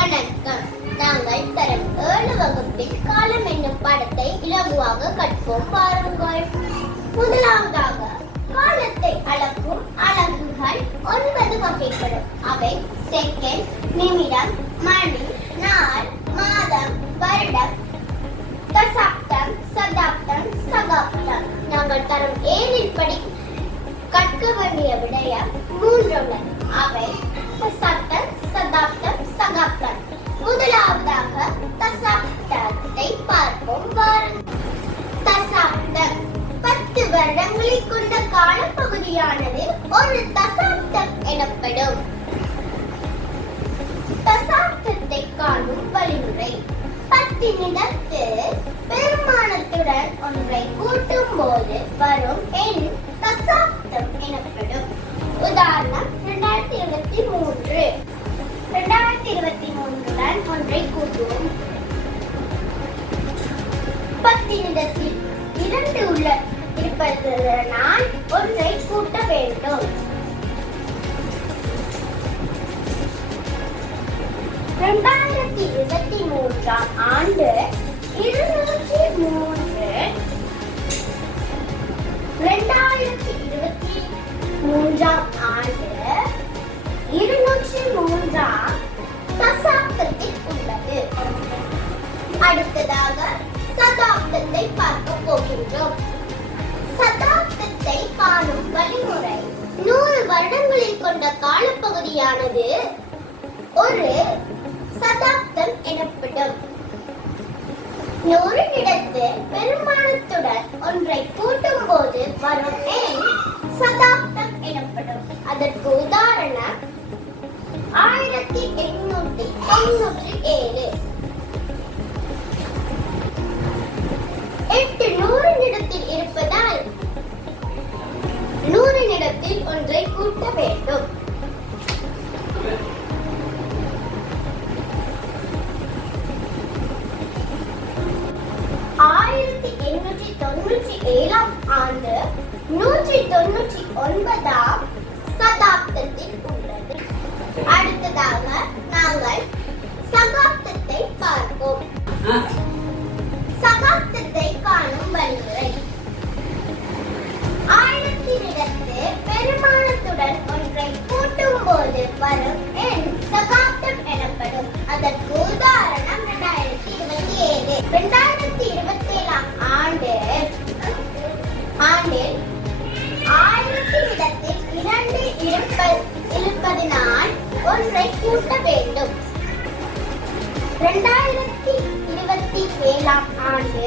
வணக்கம். நாங்கள் தரம் 7 வகுப்பில் காலம் என்னும் பாடத்தை இலகுவாக கற்போம் பாருங்கள். முதலாவதாக காலத்தை அளக்கும் அலகுகள் 9 வகைப்படும். அவை செகண்ட், நிமிடம், மணி, நாள், மாதம், வருடம், தசாப்தம், சதாப்தம், சகாப்தம். நாங்கள் தரம் 7 படி கற்க வேண்டிய விடயம் 3 உள்ளது. அவை தசாப்தம், சதாப்தம், சகாப்தம். முதலாவதாக தசாப்தத்தை பார்ப்போம் வாருங்கள். தசாப்தம் 10 வருடங்களை கொண்ட காலப்பகுதியானது ஒரு தசாப்தம் எனப்படும். தசாப்தத்தை காணும் வழிமுறை: 10 இடத்து பெருமானத்துடன் ஒன்றை கூட்டும் போது வரும் எண் தசாப்தம் எனப்படும். உதாரணம் 2023. 2023 ஒன்றை கூட்டுவோம். 10 இடத்தில் 2 இருப்பதனால் ஒன்றை கூட்ட வேண்டும். 2023 ஆண்டு 203. 2023 ஆண்டு 203 தசாப்தத்தில் உள்ளது. அடுத்ததாக சதாப்தத்தை பார்க்க போகின்றோம். சதாப்தத்தை காணும் வழிமுறை: 100 வருடங்களை கொண்ட காலப்பகுதியானது ஒரு சதாப்தம் எனப்படும். 100 இடத்து பெருமானத்துடன் ஒன்றை கூட்டும் போது வரும் எண் சதாப்தம் எனப்படும். அதற்கு உதாரணம் 1897. 8 100 இடத்தில் இருப்பதால் 100 இடத்தில் ஒன்றை கூட்ட வேண்டும். 1897 ஆண்டு 199 சதாப்தத்தில் உள்ளது. அடுத்ததாக நாங்கள் சகாப்தத்தை பார்ப்போம். சகாப்தத்தை காணும் வழிமுறை: 1000 இடத்து பெருமானத்துடன் ஒன்றை கூட்டும் போது வரும் எண் சகாப்தம் எனப்படும். அதற்கு உதாரணம் 2027. 2027 ஆண்டில் 1000 இடத்தில் 2 இருப்பதனால் ஒன்றை கூட்ட வேண்டும். 2027 ஆண்டு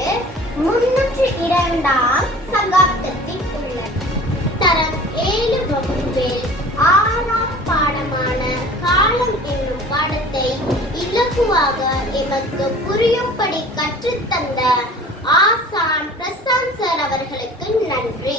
302 சகாப்தத்தில் உள்ளது. தரம் 7 வகுப்பில் 6ஆம் பாடமான காலம் என்னும் பாடத்தை இலகுவாக எமக்கு புரியும்படி கற்றுத்தந்த ஆசான் பிரசாந்த் சார் அவர்களுக்கு நன்றி.